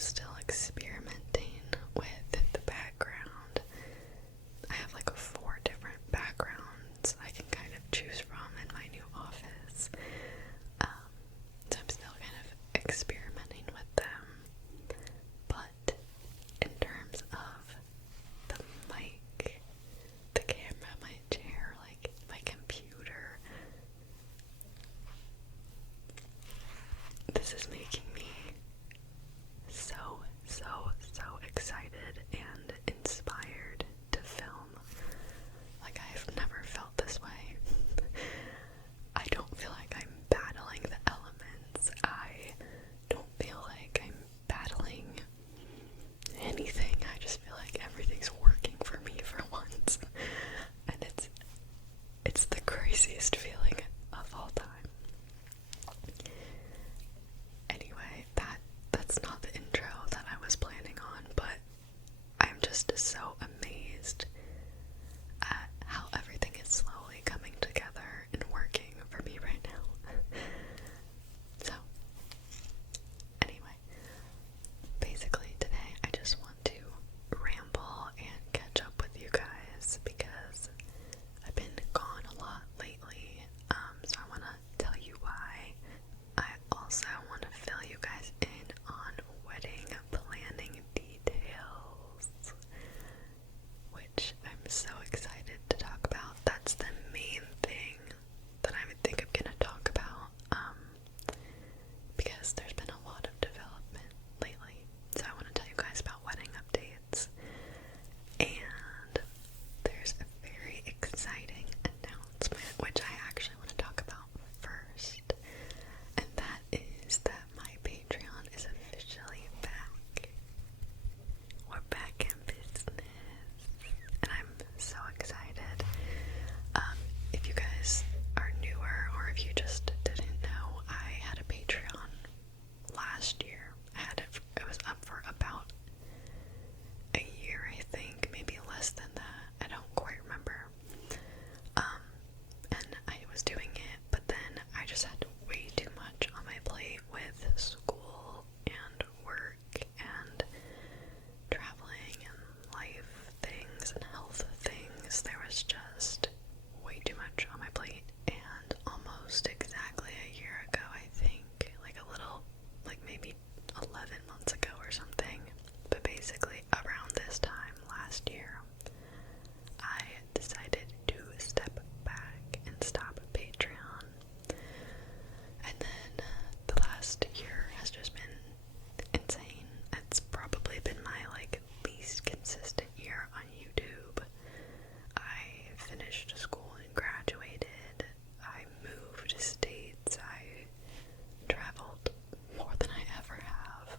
still experimenting with the background. I have like 4 different backgrounds I can kind of choose from in my new office. So I'm still kind of experimenting with them. But in terms of the mic, the camera, my chair, like my computer, this is making me so excited and inspired to film. Like, I've never felt this way. I don't feel like I'm battling the elements. I don't feel like I'm battling anything. I just feel like everything's working for me for once. And it's the craziest feeling of all time. Anyway, that's not the intro that I was planning on, but I'm just so amazed at how everything is slowly coming together and working for me right now. So, anyway, basically today I just want to ramble and catch up with you guys because I've been gone a lot lately, so I want to tell you why. I also want to fill you guys in on wedding planning details, which I'm so excited to talk about. That's the main thing that I would think I'm gonna talk about, because there's been a lot of development lately. So I want to tell you guys about wedding updates. And there's a very exciting announcement, which I actually want to talk about first. And that is that my Patreon is officially back. We're back in business. And I'm so excited. If you guys are newer, or if you just didn't know, I had a Patreon last year. It was up for about a year, I think, maybe less than that. I don't quite remember. And I was doing it, but then I just had way too much on my plate with school and work and traveling and life things and health things. There was just way too much on my plate. And almost exactly a year ago, I think, like maybe 11 months ago or something, but basically around this time last year, I decided to step back and stop Patreon. And then the last year has just been insane. It's probably been my least consistent year on YouTube. I finished school and graduated. I moved states. I traveled more than I ever have.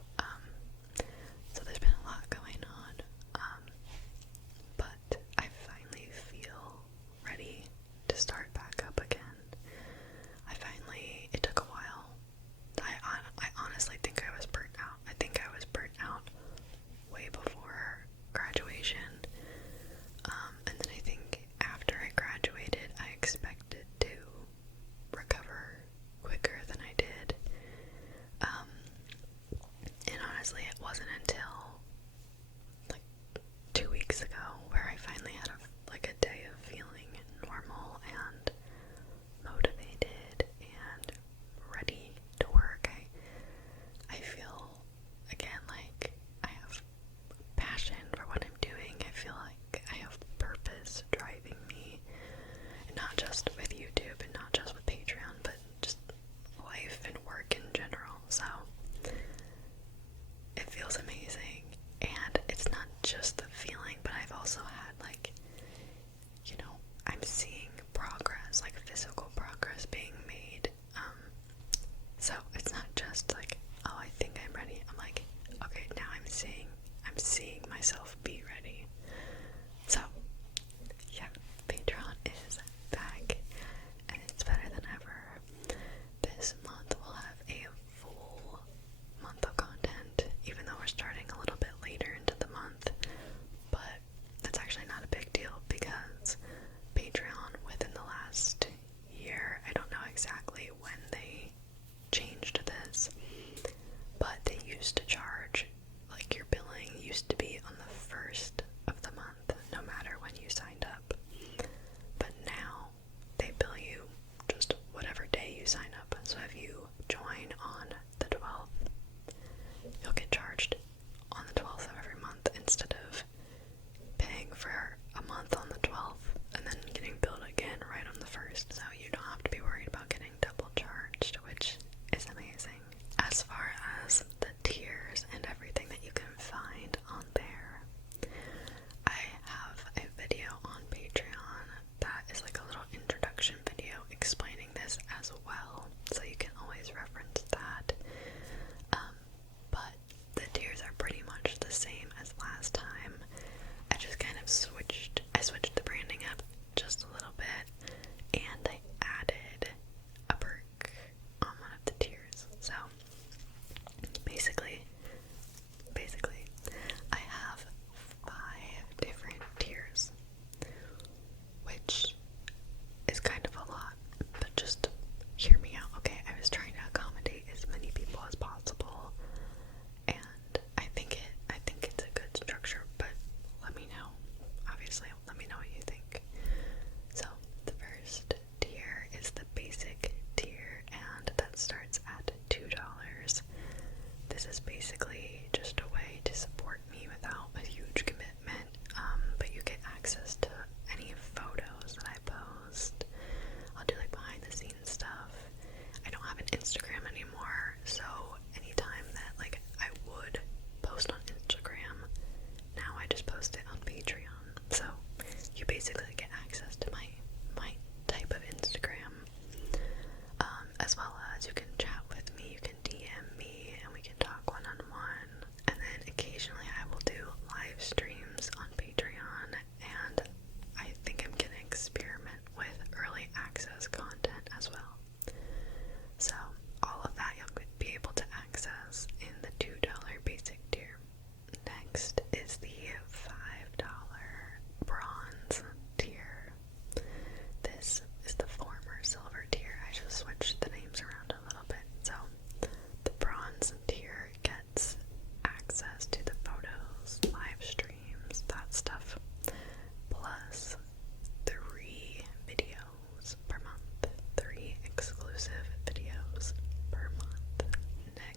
So there's been a lot going on. But I finally feel ready to start back up again. It took a while. I honestly think I was burnt out. I think I was burnt out way before graduation. And then I think after I graduated, I expected to recover quicker than I did. And honestly, it wasn't until 2 weeks ago where I finally had a day of feeling normal and motivated and ready to work. I feel again like I have passion for what I'm doing. I feel like I have purpose driving me, and not just with YouTube and not just with Patreon, but just life and work in general. So it feels amazing.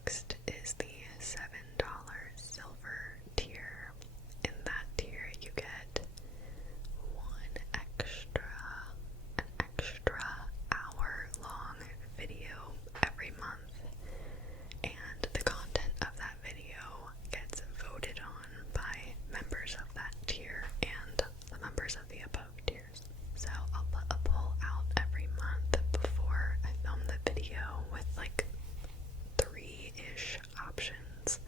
Next is the $7 silver tier. In that tier, you get an extra hour-long video every month, and the content of that video gets voted on by members of that tier and the members of the above tiers. So I'll put a poll out every month before I film the video with like 3-ish options,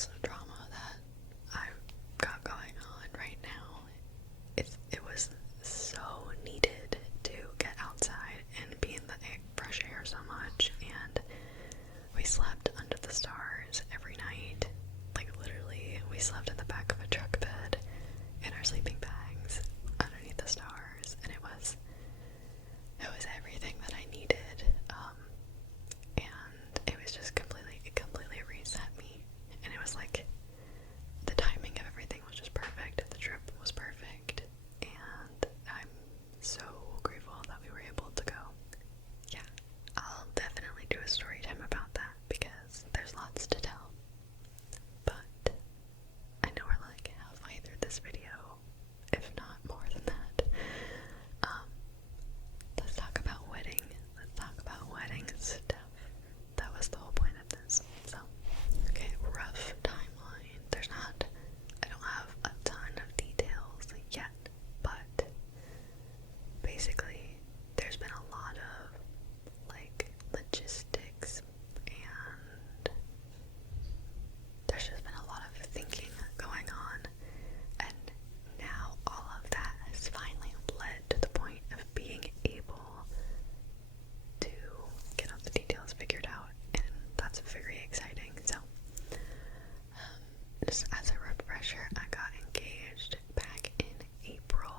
house drama that I've got going on right now. It was so needed to get outside and be in the fresh air so much, and we slept under the stars every night. Like, literally, we slept in the back of a truck bed in our sleeping bags underneath the stars, and it was everything that I needed. And it was just it completely reset me. And it was like, the timing of everything was just perfect. The trip was perfect. And I'm so grateful that we were able to go. Yeah, I'll definitely do a story time about that because there's lots to tell. But I know we're like halfway through this video, if not more than that. Let's talk about wedding. Let's talk about wedding stuff. That was the whole point of this. So, okay, rough timeline. I don't have a ton of details yet, but basically, there's been a lot of, like, logistics, and there's just been a lot of thinking going on, and now all of that has finally led to the point of being able to get all the details figured out, and that's very exciting. So, just as a refresher, I got engaged back in April,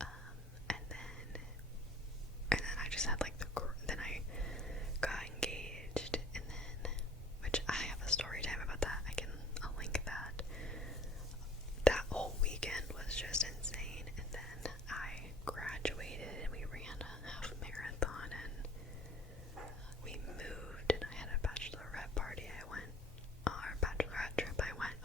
and then I just had like then I got engaged, and then, which I have a story time about that. I'll link that. That whole weekend was just insane, and then I graduated, and we ran a half marathon, and we moved, and I had a bachelorette party. Bachelorette trip I went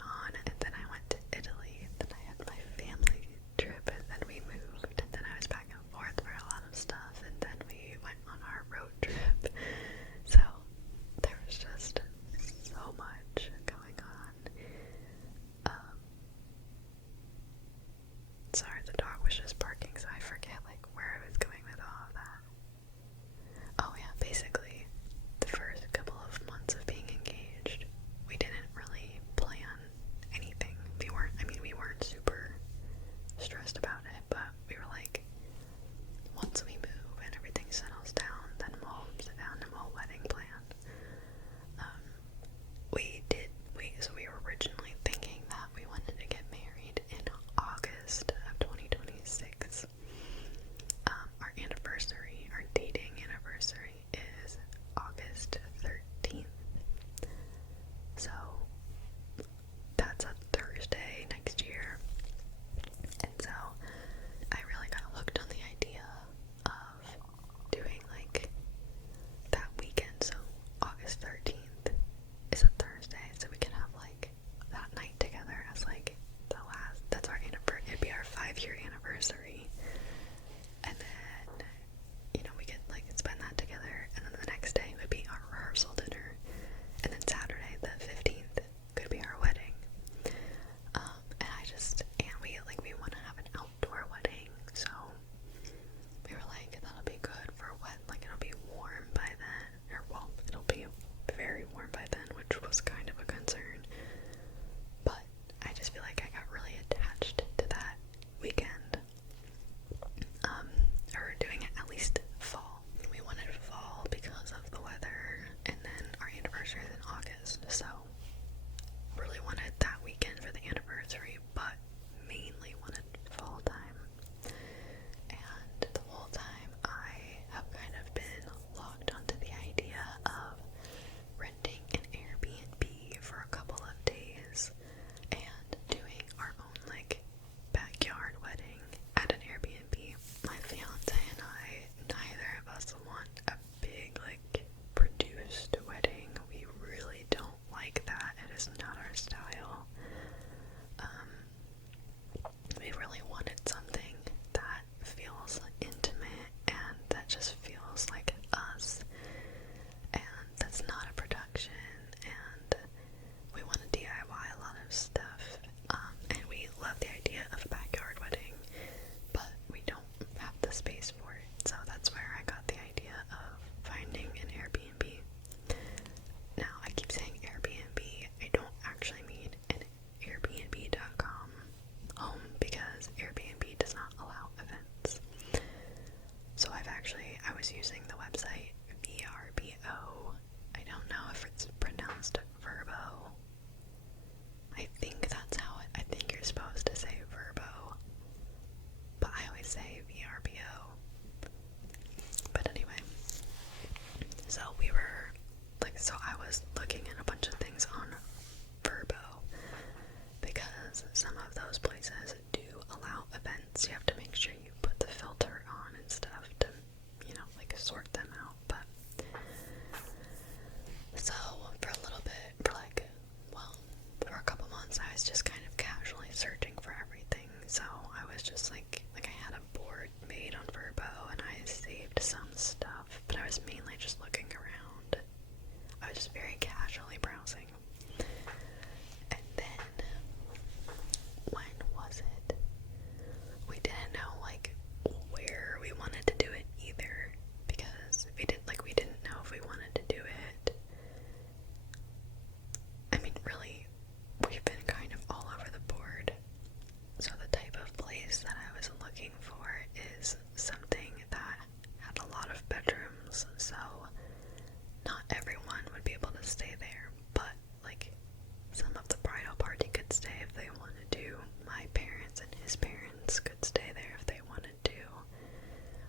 his parents could stay there if they wanted to.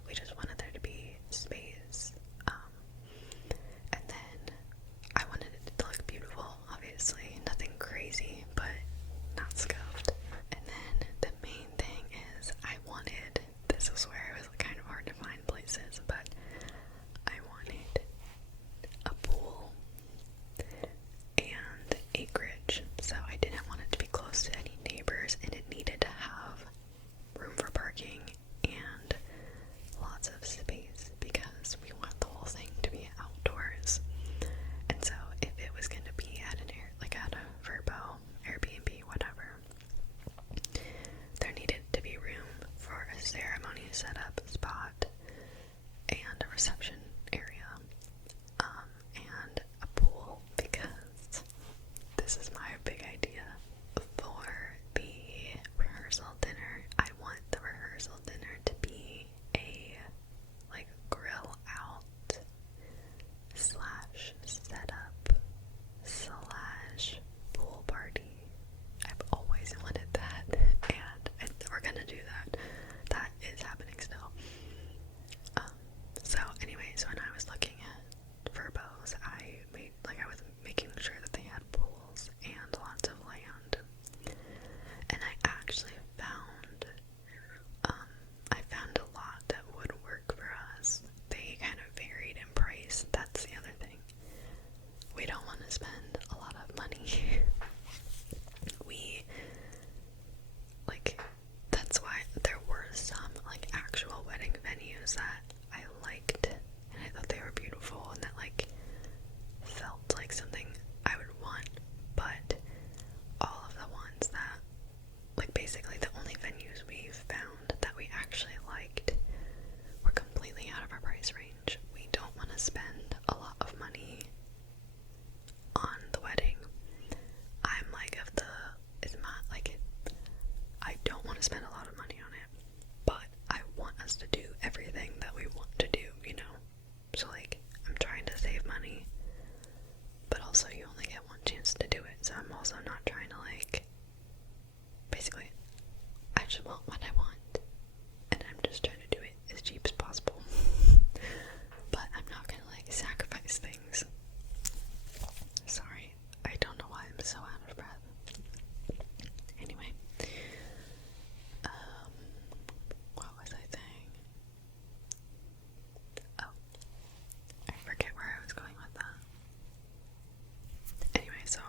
We just wanted there to be space. And then I wanted it to look beautiful, obviously. Nothing crazy, but not scoped. And then the main thing is this is where it was kind of hard to find places, but I wanted a pool and acreage. So I didn't want it to be close to any neighbors, and it needed to have room for parking and lots of space because we want the whole thing to be outdoors. And so if it was going to be at at a Verbo, Airbnb, whatever, there needed to be room for a ceremony setup spot and a reception area, and a pool, because this is my big idea for the rehearsal dinner. I want the rehearsal dinner to be a grill out slash setup slash pool party. I've always wanted that, and we're gonna do that. That is happening still. So anyways, when I was looking at Verbos, I was making sure that they had pools and lots of land. And I actually found a lot that would work for us. They kind of varied in price. That's the other thing. We don't want to spend a lot of money. That's why there were some actual wedding venues that I liked, and I thought they were beautiful, and that felt like something I would want. But all of the ones that basically the only venues we found that we actually liked were completely out of our price range. We don't want to spend a lot of money on the wedding. I'm I don't want to spend a lot of money on it, but I want us to do everything that we want to do, So I'm trying to save money, but also you only get one chance to do it, so I'm also not trying to basically, I just want what I want, and I'm just trying to do it as cheap as possible. But I'm not gonna sacrifice things. Sorry, I don't know why I'm so out of breath. Anyway, what was I saying? Oh, I forget where I was going with that. Anyway, so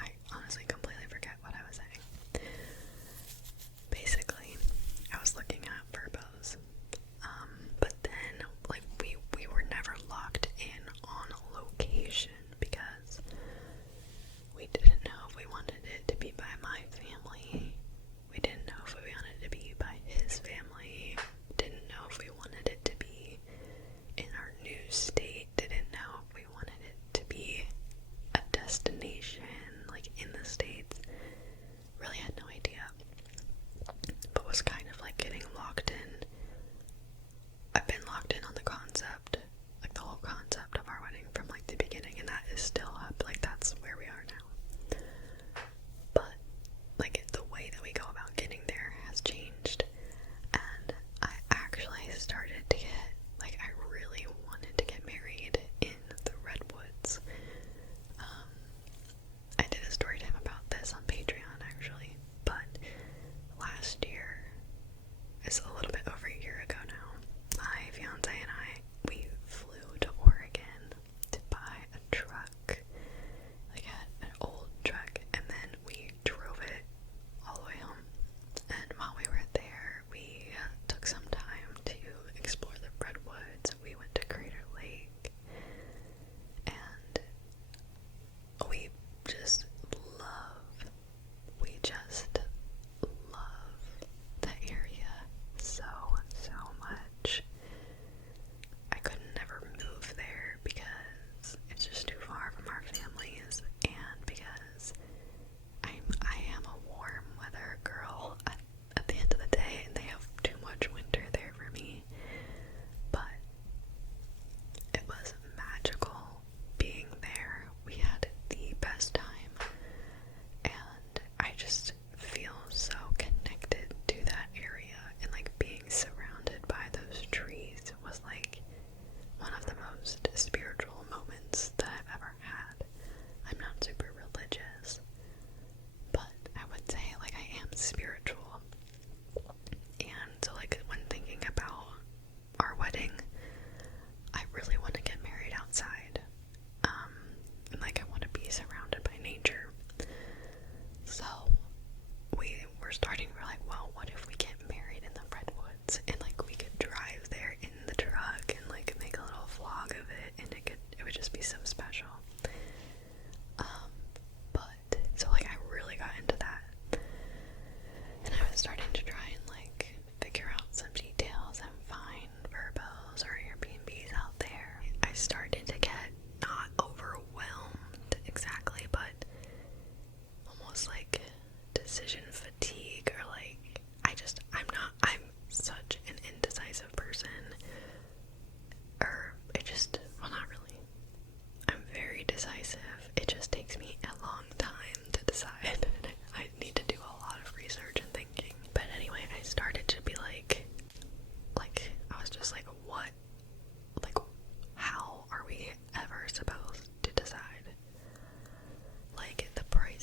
I honestly completely forget what I was saying. Basically, I was looking at Verbos, but then we were never locked in on a location because we didn't know if we wanted it to be by my family. We didn't know if we wanted it to be by his family. Didn't know if we wanted it to be in our new state. Didn't know if we wanted it to be a destination in the States. Really had no idea. But was kind of getting locked in. I've been locked in on the concept, the whole concept of our wedding from the beginning, and that is still up. That's where we are now. But the way that we go about getting there has changed, and I actually started to get I really wanted to get married in the Redwoods. I did a story time about this on Patreon, actually.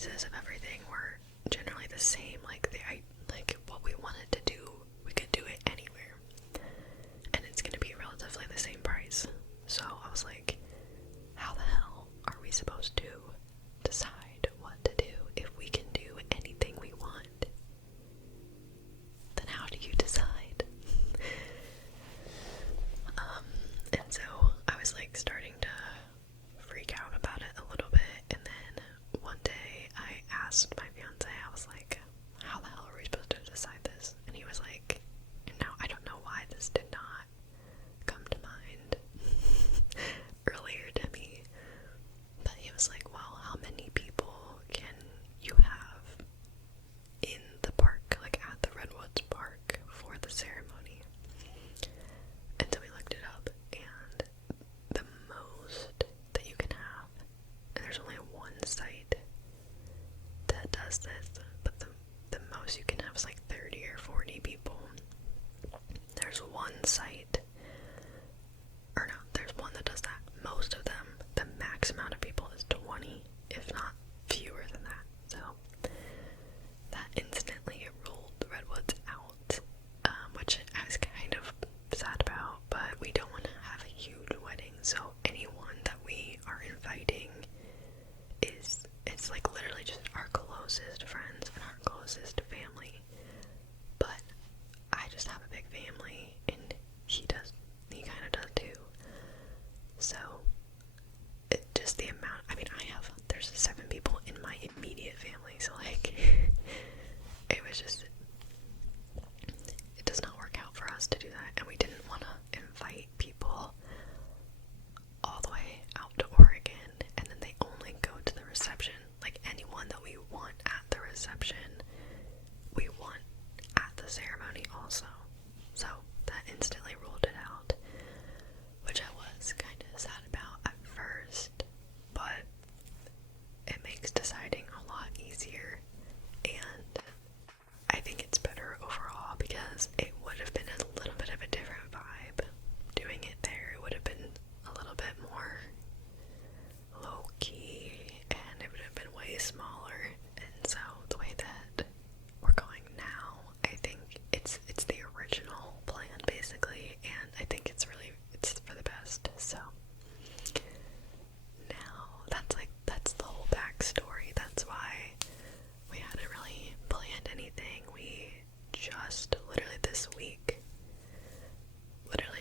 pieces of everything were generally the same. Like what we wanted to do, we could do it anywhere, and it's gonna be relatively the same price. So I was like, how the hell are we supposed to decide what to do if we can do anything we want? Then how do you decide? And so I was like starting to freak out about it a little bit, and then one day I asked my fiance, I was like, how the hell are we supposed to decide this? And he was like, and now I don't know why this did not come to mind earlier to me, but he was like, well, how many people can you have in the park, like at the Redwoods Park for the ceremony? And so we looked it up, and the most that you can have, and there's only one site that does this, but the most you can have is like 30 or 40 people. There's one site, or no, there's one that does that. Most of them, the max amount of people is 20, if not fewer than that. So that instantly ruled the Redwoods out, which I was kind of sad about, but we don't want to have a huge wedding, so anyone that we are inviting it's like literally just our closest friends and our closest family. But I just have a big family, and he kind of does too. So it just the amount, I mean, there's 7 people in my immediate family, so like it was just, it does not work out for us to do that, and we didn't want to invite people all the way out to Oregon and then they only go to the reception. Like anyone that we want at the reception, we want at the ceremony also. So that instantly ruled it out, which I was kind of sad about at first, but it makes deciding a lot easier, and I think it's better overall because it would have been a little bit of a different vibe doing it there. It would have been a little bit more low-key, and it would have been way smaller. And so the way that we're going now, I think it's the original plan basically, and I think it's for the best. So now that's the whole backstory. That's why we hadn't really planned anything. We just literally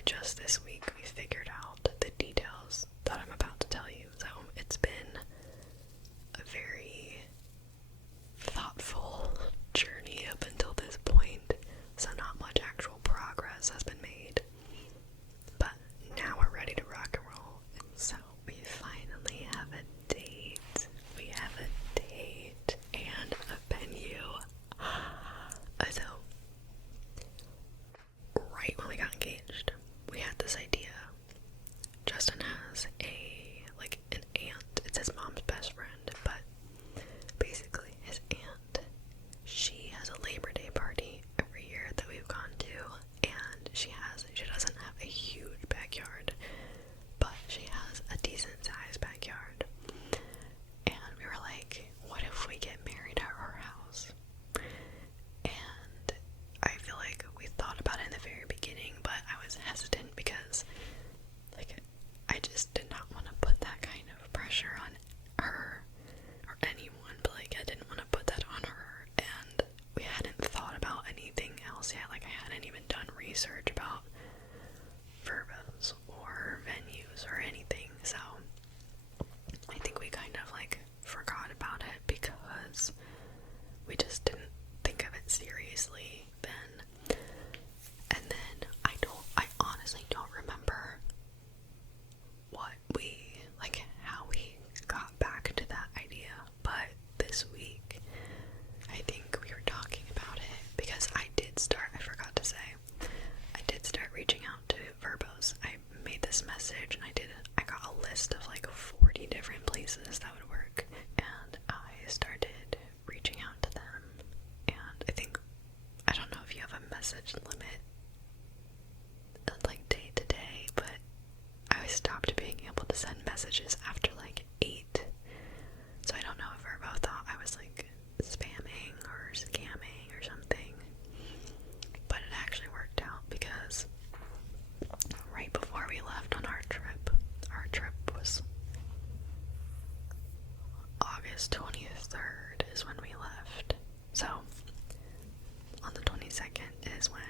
just this week we figured out the details that I'm about to tell you. So it's been a very 23rd is when we left. So on the 22nd is when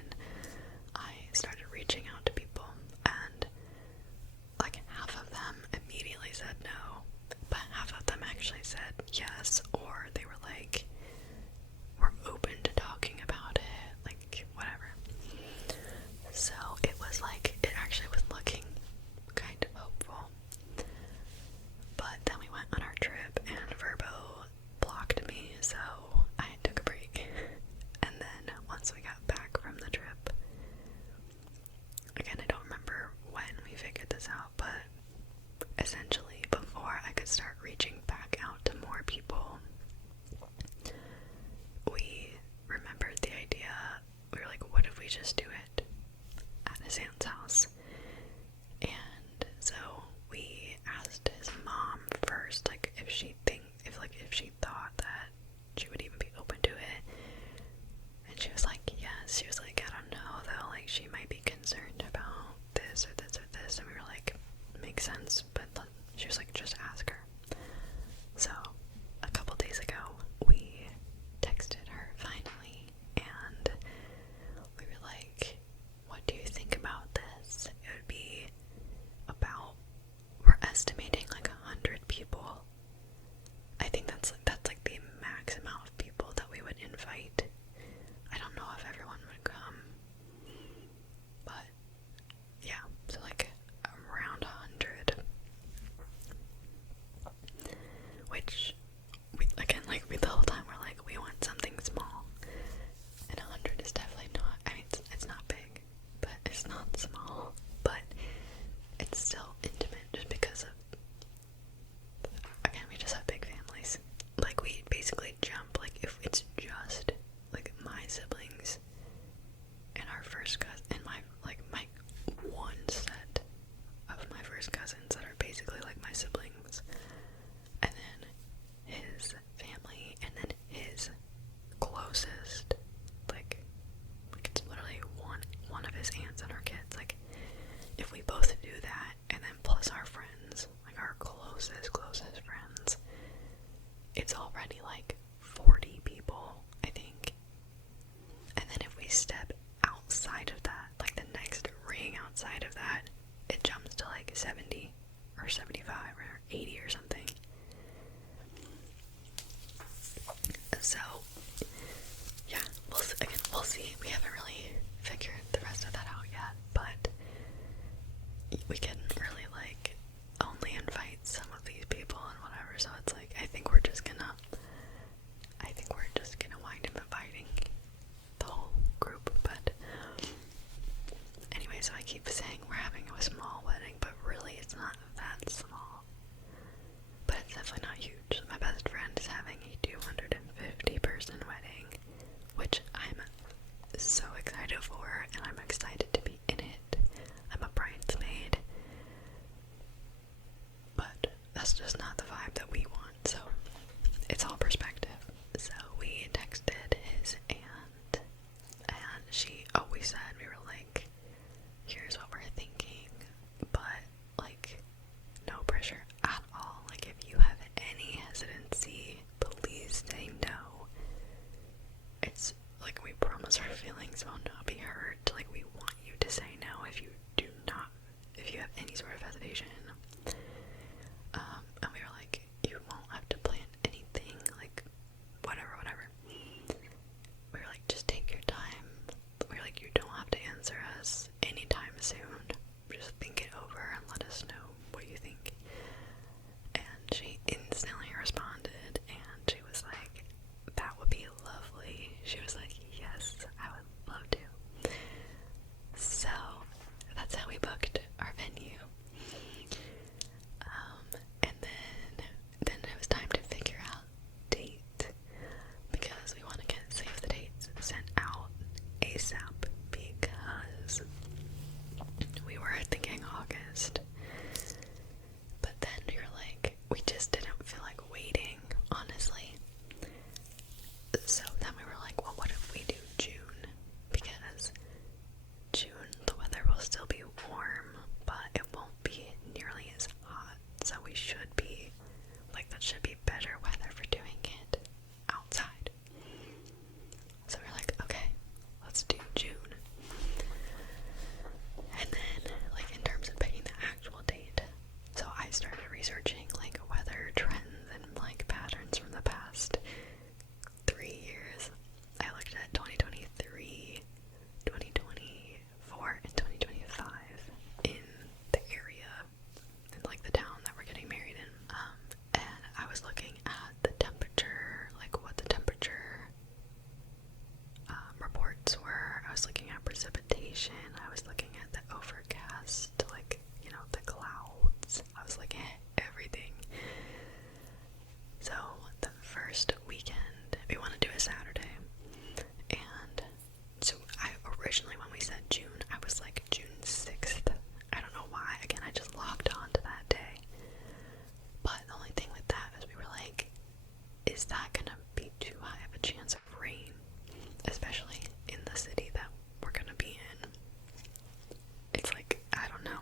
I started reaching out to people, and like half of them immediately said no, but half of them actually said yes, or they were like, we're open to talking about it, like whatever. So it was like, it actually was looking kind of hopeful. But then we went on our trip and Verbo blocked me, so I took a break. And then once we got back from the trip, again, I don't remember when we figured this out, but essentially before I could start reaching back out to more people, we remembered the idea. We were like, what if we just do it at his aunt's house? And so we asked his mom first, like if she thought that she would even be open to it. And she was like, yes. She was like, I don't know though, like she might be concerned about this or this or this. And we were like, makes sense, but she was like, just ask her. So a couple days ago we texted her finally, and we were like, what do you think about this? It would be about, we're estimating like 100 people. I think that's like the max amount of people that we would invite. I don't know if everyone would come, but yeah, so like around 100, which we, again, like we the whole time we're like, we want something small, and 100 is definitely not, I mean it's not big, but it's not small, but it's still intimate just because of, again, we just have big families. Like we basically jump, like if it's just like my siblings and our first cousin and my one set of my first cousins that are basically like my siblings, and then his family, and then his closest, like it's literally one of his aunts and her kids. Like if we both do that, and then plus our friends, like our closest friends, it's already like 40 people, I think. And then if we step outside of that, like the next ring outside of that, it jumps to like 70 or 75 or 80 or something. So yeah, we'll see. We haven't really figured the rest of that out yet, but we can really like only invite some of these people and whatever, so it's like I think we're just gonna wind up inviting the whole group. But anyway, so I keep saying we're having a small wedding, but really it's not that small, but it's definitely not huge. My best friend is having a 250 person wedding, which I'm so excited for, and I'm excited to be in it. I'm a bridesmaid, but that's just not the vibe that we want, so it's all perspective. So we texted his aunt, and she always said, we were like, here's what we're thinking, but like no pressure at all. Like if you have any hesitancy, please say no. It's like we promise our feelings will not be hurt. Like we want you to say no if you have any sort of hesitation. And we were like, you won't have to plan anything, like whatever. We were like, just take your time. We were like, you don't have to answer us anytime soon. Just think it over and let us know what you think. And she instantly responded, and she was like, that would be lovely. She was like, yes, I would love to. is that gonna be too high of a chance of rain? Especially in the city that we're gonna be in. It's like, I don't know.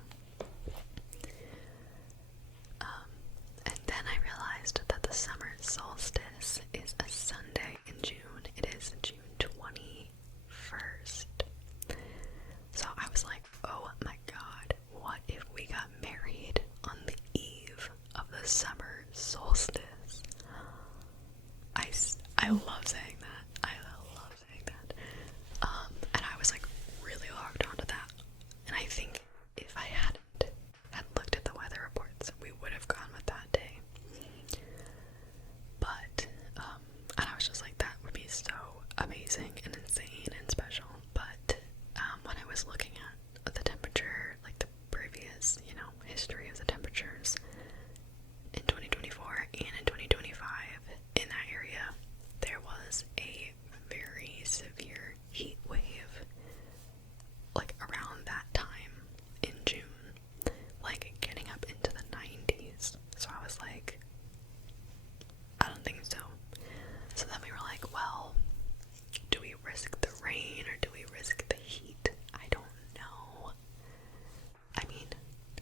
And then I realized that the summer solstice is a Sunday in June. It is June 21st. So I was like, oh my god, what if we got married on the eve of the summer solstice? I love saying that. I love saying that. And I was like really locked onto that. And I think if I hadn't looked at the weather reports, we would have gone with that day. But, and I was just like, that would be so amazing and insane and special. But, when I was looking at the temperature, like the previous, history of the temperatures in 2024 and in 2025 in that area, there was a very severe heat wave, like around that time in June, like getting up into the 90s. So I was like, I don't think so. So then we were like, well, do we risk the rain or do we risk the heat? I don't know. I mean,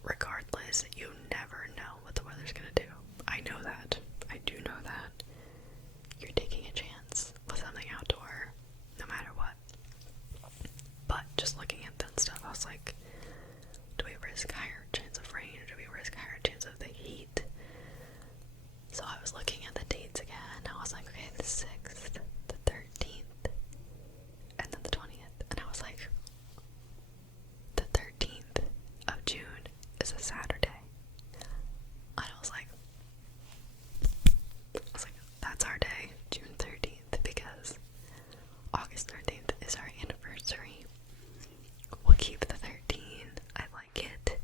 regardless, you never know what the weather's gonna do. I know that. I do know that. You're taking a chance with something outdoor, no matter what. But just looking at that stuff, I was like, do we risk higher chance of rain or do we risk higher chance of the heat? So I was looking at the dates again. I was like, okay, the 6th, the 13th, and then the 20th. And I was like, the 13th of June is a Saturday. And I was like, that's our day, June 13th, because August 13th is our anniversary. We'll keep the 13. I like it.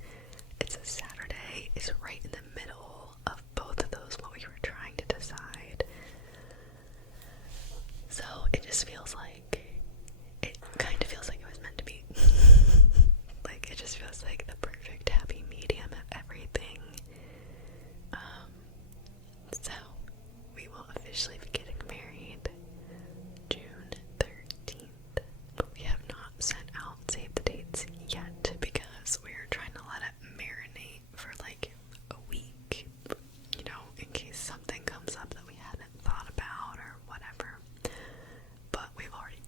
It's a Saturday. It's right in the middle of both of those, what we were trying to decide. So it just feels like, it kind of feels like it was meant to be. Like, it just feels like the perfect happy medium of everything. So we will officially be getting married June 13th. We have not sent out save the dates yet because we're trying to let it marinate for like a week, in case something comes up that we hadn't thought about or whatever. But we've already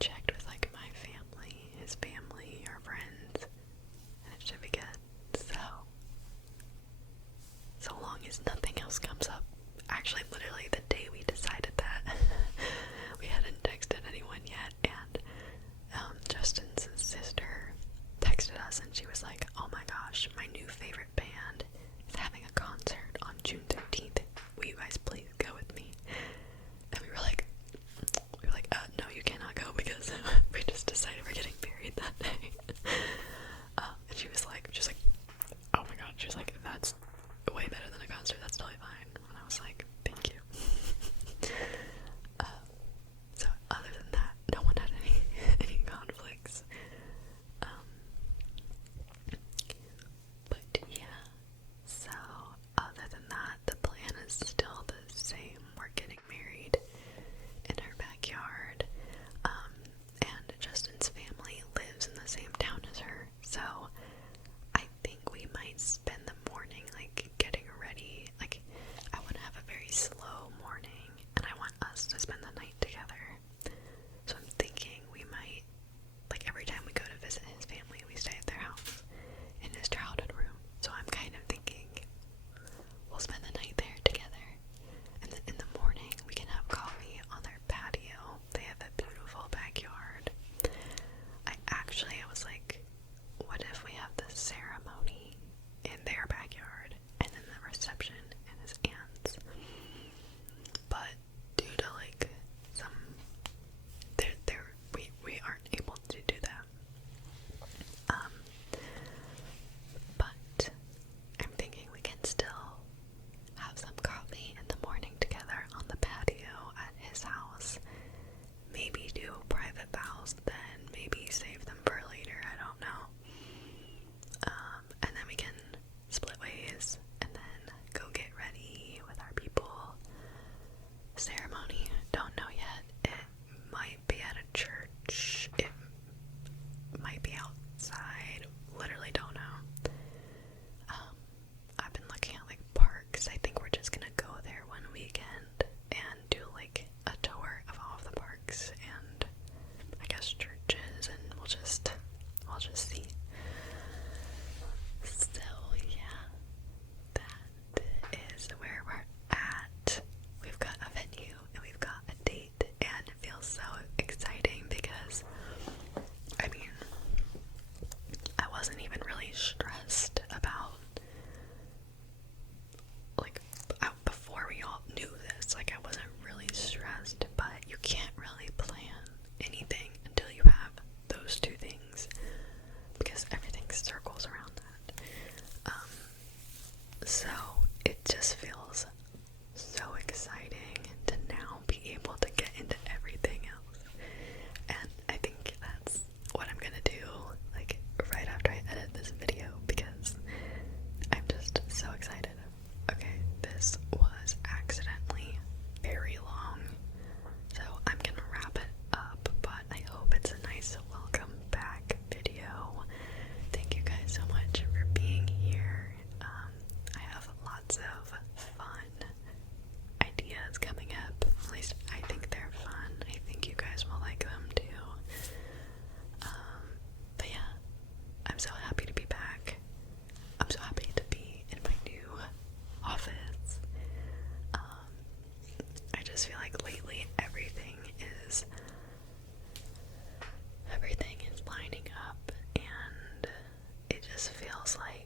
was like,